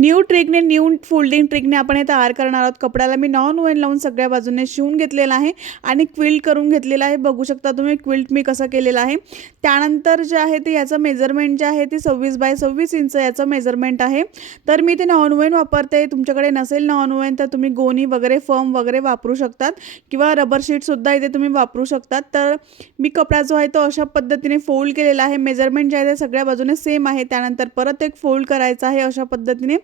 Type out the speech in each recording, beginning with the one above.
New ट्रिकने new folding ट्रिकने आपण हे तयार करणार आहोत. कपड्याला मी नॉन ओवन लावून सगळ्या बाजूने शिवून घेतलेला आहे आणि क्विल्ट करून घेतलेला आहे. बघू शकता तुम्ही क्विल्ट मी कसं केलेलं आहे. त्यानंतर जे आहे ते याचं मेजरमेंट जे आहे ते सव्वीस बाय सव्वीस इंच याचं मेजरमेंट आहे. तर मी ते नॉन ओवन वापरते. तुमच्याकडे नसेल नॉन ओवन तर तुम्ही गोनी वगैरे फर्म वगैरे वापरू शकतात किंवा रबर शीटसुद्धा इथे तुम्ही वापरू शकतात. तर मी कपडा जो आहे तो अशा पद्धतीने फोल्ड केलेला आहे. मेजरमेंट जे आहे ते सगळ्या बाजूने सेम आहे. त्यानंतर परत एक फोल्ड करायचं आहे अशा पद्धतीने.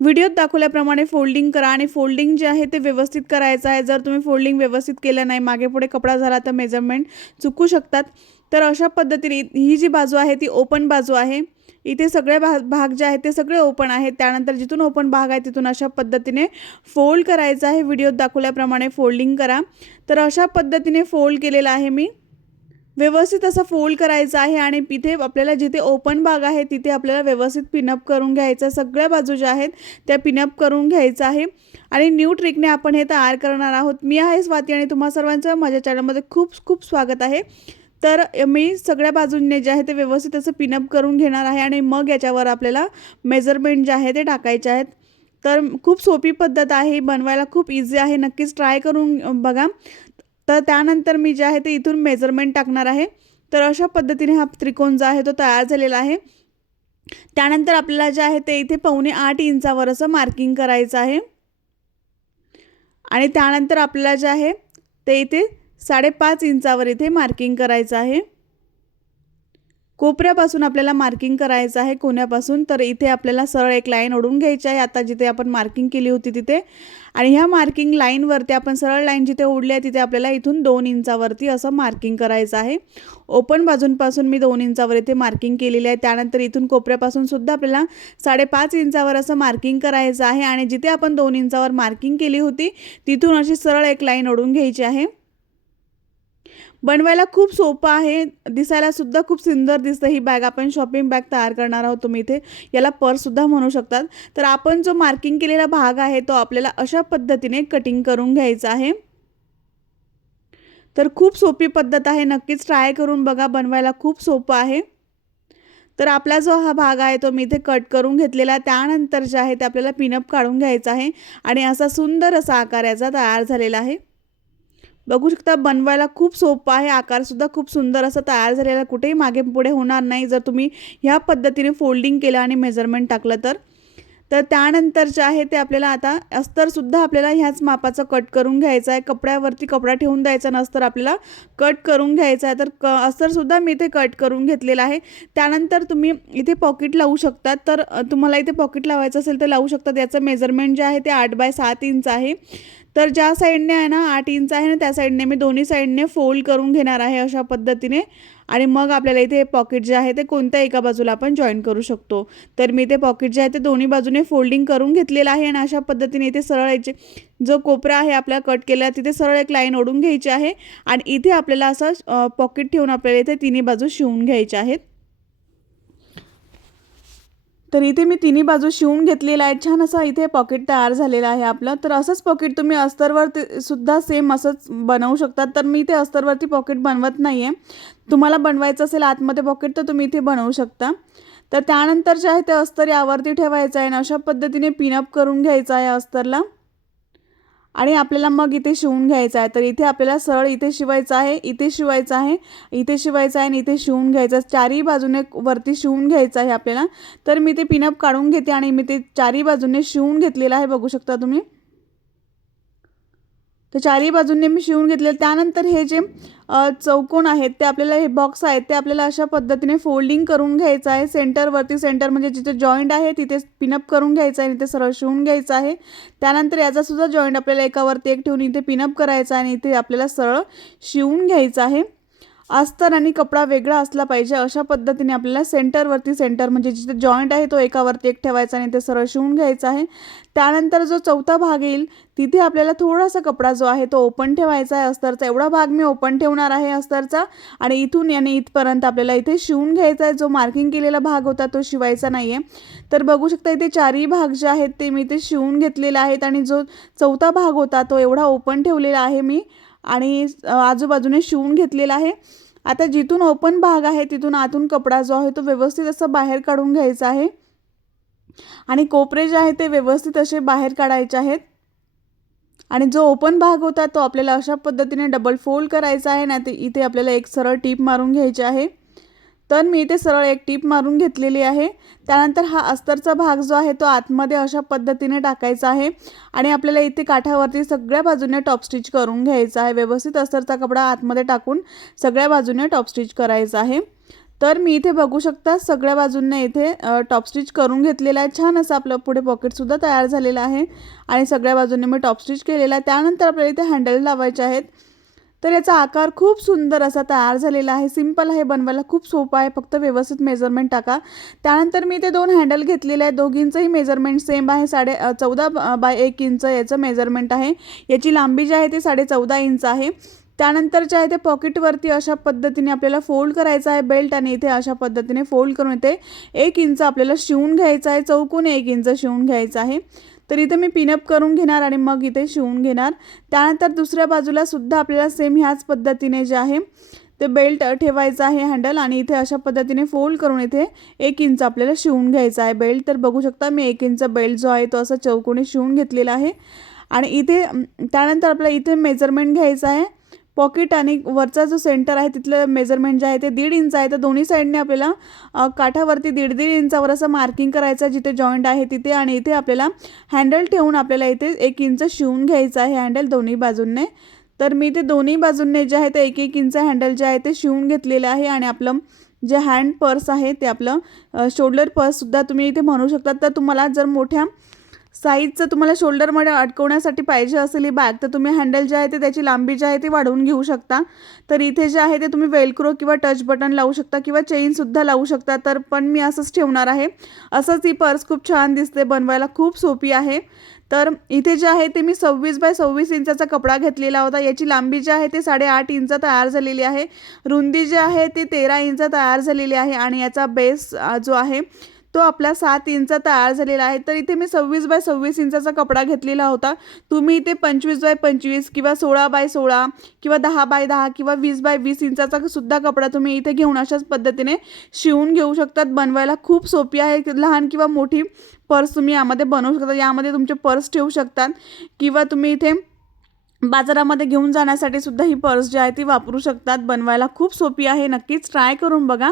व्हिडिओत दाखवल्याप्रमाणे फोल्डिंग करा आणि फोल्डिंग जे आहे ते व्यवस्थित करायचं आहे. जर तुम्ही फोल्डिंग व्यवस्थित केलं नाही मागे पुढे कपडा झाला तर मेजरमेंट चुकू शकतात. तर अशा पद्धतीने ही जी बाजू आहे ती ओपन बाजू आहे. इथे सगळे भा भाग जे आहेत ते सगळे ओपन आहेत. त्यानंतर जिथून ओपन भाग आहे तिथून अशा पद्धतीने फोल्ड करायचं आहे. व्हिडिओत दाखवल्याप्रमाणे फोल्डिंग करा. तर अशा पद्धतीने फोल्ड केलेलं आहे मी. व्यवस्थित असं फोल्ड करायचं आहे आणि तिथे आपल्याला जिथे ओपन भाग आहे तिथे आपल्याला व्यवस्थित पिनअप करून घ्यायचं. सगळ्या बाजू ज्या आहेत त्या पिनअप करून घ्यायचं आहे. आणि न्यू ट्रिकने आपण हे तयार करणार आहोत. मी आहे स्वाती आणि तुम्हा सर्वांचं माझ्या चॅनलमध्ये खूप खूप स्वागत आहे. तर मी सगळ्या बाजूंनी जे आहे ते व्यवस्थित असं पिनअप करून घेणार आहे आणि मग याच्यावर आपल्याला मेजरमेंट जे आहे ते टाकायचे आहेत. तर खूप सोपी पद्धत आहे बनवायला खूप इझी आहे. नक्कीच ट्राय करून बघा. तर त्यानंतर मी जे आहे ते इथून मेजरमेंट टाकणार आहे. तर अशा पद्धतीने हा त्रिकोण जो आहे तो तयार झालेला आहे. त्यानंतर आपल्याला जे आहे ते इथे पावणे आठ इंचावर असं मार्किंग करायचं आहे. आणि त्यानंतर आपल्याला जे आहे ते इथे साडेपाच इंचावर इथे मार्किंग करायचं आहे. कोपऱ्यापासून आपल्याला मार्किंग करायचं आहे कोण्यापासून? तर इथे आपल्याला सरळ एक लाईन ओढून घ्यायची आहे. आता जिथे आपण मार्किंग केली होती तिथे. आणि ह्या मार्किंग लाईनवरती आपण सरळ लाईन जिथे ओढली आहे तिथे आपल्याला इथून दोन इंचावरती असं मार्किंग करायचं आहे. ओपन बाजूंपासून मी दोन इंचावर इथे मार्किंग केलेली आहे. त्यानंतर इथून कोपऱ्यापासून सुद्धा आपल्याला साडेपाच इंचावर असं मार्किंग करायचं आहे. आणि जिथे आपण दोन इंचावर मार्किंग केली होती तिथून अशी सरळ एक लाईन ओढून घ्यायची आहे. बनवायला खूप सोपं आहे. दिसायला सुद्धा खूप सुंदर दिसतं. ही बॅग आपण शॉपिंग बॅग तयार करणार आहोत तुम्ही इथे. याला पर्ससुद्धा म्हणू शकतात. तर आपण जो मार्किंग केलेला भाग आहे तो आपल्याला अशा पद्धतीने कटिंग करून घ्यायचा आहे. तर खूप सोपी पद्धत आहे. नक्कीच ट्राय करून बघा. बनवायला खूप सोपं आहे. तर आपला जो हा भाग आहे तो मी इथे कट करून घेतलेला त्यानंतर जे आहे ते आपल्याला पिनअप काढून घ्यायचा आहे. आणि असा सुंदर असा आकार याचा तयार झालेला आहे. बघू शकता बनवायला खूप सोपं आहे. आकारसुद्धा खूप सुंदर असं तयार झालेला कुठेही मागे पुढे होणार नाही. जर तुम्ही ह्या पद्धतीने फोल्डिंग केलं आणि मेजरमेंट टाकलं तर. तर त्यानंतर जे आहे ते आपल्याला आता अस्तरसुद्धा आपल्याला ह्याच मापाचं कट करून घ्यायचं आहे. कपड्यावरती कपडा ठेवून द्यायचा नसतर आपल्याला कट करून घ्यायचं आहे. तर क अस्तरसुद्धा मी इथे कट करून घेतलेलं आहे. त्यानंतर तुम्ही इथे पॉकेट लावू शकतात तर तुम्हाला इथे पॉकेट लावायचं असेल तर लावू शकतात याचं मेजरमेंट जे आहे ते आठ बाय सात इंच आहे. तर ज्या साईडने आहे ना आठ इंच आहे ना त्या साईडने मी दोन्ही साईडने फोल्ड करून घेणार आहे अशा पद्धतीने. आणि मग आपल्याला इथे पॉकेट जे आहे ते कोणत्या एका बाजूला आपण जॉईन करू शकतो. तर मी ते पॉकेट जे आहे ते दोन्ही बाजूने फोल्डिंग करून घेतलेलं आहे आणि अशा पद्धतीने इथे सरळ याचे जो कोपरा आहे आपला कट केला तिथे सरळ एक लाईन ओढून घ्यायची आहे. आणि इथे आपल्याला असं पॉकेट ठेवून आपल्याला इथे तिन्ही बाजू शिवून घ्यायच्या आहेत. तर इथे मी तिन्ही बाजू शिवून घेतलेला आहे छान असा इथे पॉकेट तयार झालेला आहे आपलं. तर असंच पॉकेट तुम्ही अस्तरवरती सुद्धा सेम असंच बनवू शकतात. तर मी इथे अस्तरवरती पॉकेट बनवत नाही आहे तुम्हाला बनवायचं असेल आतमध्ये पॉकेट तर तुम्ही इथे बनवू शकता. तर त्यानंतर जे आहे ते अस्तर यावरती ठेवायचं आहे आणि अशा पद्धतीने पिनअप करून घ्यायचं आहे अस्तरला. आणि आपल्याला मग इथे शिवून घ्यायचं आहे. तर इथे आपल्याला सरळ इथे शिवायचं आहे इथे शिवायचं आहे इथे शिवायचं आहे आणि इथे शिवून घ्यायचं चारही बाजूने वरती शिवून घ्यायचं आहे आपल्याला. तर मी ते पिनअप काढून घेते आणि मी ते चारही बाजूने शिवून घेतलेलं आहे. बघू शकता तुम्ही. तर चारही बाजूंनी मी शिवून घेतले त्यानंतर हे जे चौकोन आहेत ते आपल्याला हे बॉक्स आहेत ते आपल्याला अशा पद्धतीने फोल्डिंग करून घ्यायचं आहे. सेंटरवरती सेंटर म्हणजे जिथे जॉईंट आहे तिथे पिनअप करून घ्यायचं आहे इथे सरळ शिवून घ्यायचं आहे. त्यानंतर याचासुद्धा जॉईंट आपल्याला एकावरती एक ठेवून इथे पिनअप करायचा आहे आणि इथे आपल्याला सरळ शिवून घ्यायचं आहे. अस्तर आणि कपडा वेगळा असला पाहिजे अशा पद्धतीने आपल्याला सेंटरवरती सेंटर म्हणजे जिथे जॉईंट आहे तो एकावरती एक ठेवायचा आणि ते सरळ शिवून घ्यायचा आहे. त्यानंतर जो चौथा भाग येईल तिथे आपल्याला थोडासा कपडा जो आहे तो ओपन ठेवायचा आहे अस्तरचा. एवढा भाग मी ओपन ठेवणार आहे अस्तरचा आणि इथून याने इथपर्यंत आपल्याला इथे शिवून घ्यायचा आहे. जो मार्किंग केलेला भाग होता तो शिवायचा नाही आहे तर बघू शकता इथे चारही भाग जे आहेत ते मी इथे शिवून घेतलेले आहेत आणि जो चौथा भाग होता तो एवढा ओपन ठेवलेला आहे मी. आणि आजूबाजूने शिवून घेतलेला आहे. आता जिथून ओपन भाग आहे तिथून आतून कपडा जो आहे तो व्यवस्थित असं बाहेर काढून घ्यायचा आहे. आणि कोपरे जे आहे ते व्यवस्थित असे बाहेर काढायचे आहेत. आणि जो ओपन भाग होता तो आपल्याला अशा पद्धतीने डबल फोल्ड करायचा आहे ना ते इथे आपल्याला एक सरळ टीप मारून घ्यायची आहे. तर मी इथे सरळ एक टीप मारून घेतलेली आहे. त्यानंतर हा अस्तरचा भाग जो आहे तो आतमध्ये अशा पद्धतीने टाकायचा आहे आणि आपल्याला इथे काठावरती सगळ्या बाजूने टॉप स्टिच करून घ्यायचा आहे. व्यवस्थित अस्तरचा कपडा आतमध्ये टाकून सगळ्या बाजूने टॉप स्टिच करायचा आहे. तर मी इथे बघू शकता सगळ्या बाजूंना इथे टॉप स्टिच करून घेतलेला आहे. छान असं आपलं पुढे पॉकेटसुद्धा तयार झालेलं आहे. आणि सगळ्या बाजूने मी टॉप स्टिच केलेला आहे. त्यानंतर आपल्याला इथे हँडल लावायचे आहेत. तर याचा आकार खूप सुंदर असा तयार झालेला आहे. सिंपल आहे बनवायला खूप सोपं आहे. फक्त व्यवस्थित मेजरमेंट टाका. त्यानंतर मी ते दोन हँडल घेतलेले आहे दोघींचंही मेजरमेंट सेम आहे. साडे चौदा बाय एक इंच याचं मेजरमेंट आहे. याची लांबी जी आहे ती साडे चौदा इंच आहे. त्यानंतर जे आहे ते पॉकेटवरती अशा पद्धतीने आपल्याला फोल्ड करायचा आहे. बेल्ट आणि इथे अशा पद्धतीने फोल्ड करून इथे एक इंच आपल्याला शिवून घ्यायचं आहे. चौकून एक इंच शिवून घ्यायचं आहे. तर इथे मी पिनअप करून घेणार आणि मग इथे शिवून घेणार. त्यानंतर दुसऱ्या बाजूला सुद्धा आपल्याला सेम ह्याच पद्धतीने जे आहे ते बेल्ट ठेवायचं आहे हँडल आणि इथे अशा पद्धतीने फोल्ड करून इथे एक इंच आपल्याला शिवून घ्यायचा आहे बेल्ट तर बघू शकता मी एक इंच बेल्ट जो आहे तो असा चौकोनी शिवून घेतलेला आहे. आणि इथे त्यानंतर आपल्याला इथे मेजरमेंट घ्यायचं आहे. पॉकेट आणि वरचा जो सेंटर आहे तिथलं मेजरमेंट जे आहे ते दीड इंच आहे. तर दोन्ही साईडने आपल्याला काठावरती दीड दीड इंचावर असं मार्किंग करायचं आहे जिथे जॉईंट आहे तिथे. आणि इथे आपल्याला हँडल ठेवून आपल्याला इथे एक इंच शिवून घ्यायचं आहे हँडल दोन्ही बाजूंने. तर मी ते दोन्ही बाजूंने जे आहे ते एक एक इंच हँडल जे आहे ते शिवून घेतलेलं आहे. आणि आपलं जे हँड पर्स आहे ते आपलं शोल्डर पर्ससुद्धा तुम्ही इथे म्हणू शकता. तर तुम्हाला जर मोठ्या साईजचं तुम्हाला शोल्डरमध्ये अडकवण्यासाठी पाहिजे असेल ही बॅग तर तुम्ही हँडल जे आहे ते त्याची लांबी जी आहे ती वाढवून घेऊ शकता. तर इथे जे आहे ते तुम्ही वेलक्रो किंवा टच बटन लावू शकता किंवा चेनसुद्धा लावू शकता तर पण मी असंच ठेवणार आहे. असंच ही पर्स खूप छान दिसते बनवायला खूप सोपी आहे. तर इथे जे आहे ते मी सव्वीस बाय सव्वीस इंचाचा कपडा घेतलेला होता. याची लांबी जी आहे ती साडेआठ इंच तयार झालेली आहे. रुंदी जी आहे ती तेरा इंच तयार झालेली आहे आणि याचा बेस जो आहे तो आपला सात इंच तयार झालेला आहे. तर इथे मी सव्वीस बाय सव्वीस इंचाचा कपडा घेतलेला होता. तुम्ही इथे पंचवीस बाय पंचवीस किंवा सोळा बाय सोळा किंवा दहा बाय दहा किंवा वीस बाय वीस इंचाचा सुद्धा कपडा तुम्ही इथे घेऊन अशाच पद्धतीने शिवून घेऊ शकतात. बनवायला खूप सोपी आहे. लहान किंवा मोठी पर्स तुम्ही यामध्ये बनवू शकता. यामध्ये तुमचे पर्स ठेवू शकतात. किंवा तुम्ही इथे बाजारामध्ये घेऊन जाण्यासाठी सुद्धा ही पर्स जी आहे ती वापरू शकतात. बनवायला खूप सोपी आहे. नक्कीच ट्राय करून बघा.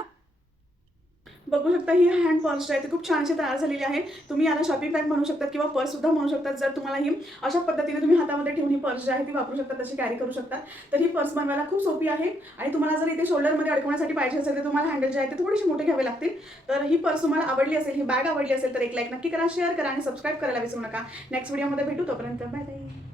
बघू शकता ही हँड पर्स आहे. ती खूप छान अशी तयार झालेली आहे. तुम्ही याला शॉपिंग बॅग म्हणू शकता किंवा पर्स सुद्धा म्हणू शकतात. जर तुम्हाला ही अशा पद्धतीने तुम्ही हातामध्ये ठेवून ही पर्स जी आहे ती वापरू शकता तशी कॅरी करू शकता तर ही पर्स बनवायला खूप सोपी आहे. आणि तुम्हाला जर इथे शोल्डरमध्ये अडकवण्यासाठी पाहिजे असेल तर तुम्हाला हँडल जे आहे ते थोडीशी मोठे घ्यावे लागतील. तर ही पर्स तुम्हाला आवडली असेल ही बॅग आवडली असेल तर एक लाईक नक्की करा शेअर करा आणि सबस्क्राईब करायला विसरू नका. नेक्स्ट व्हिडिओमध्ये भेटू. तोपर्यंत बाय बाय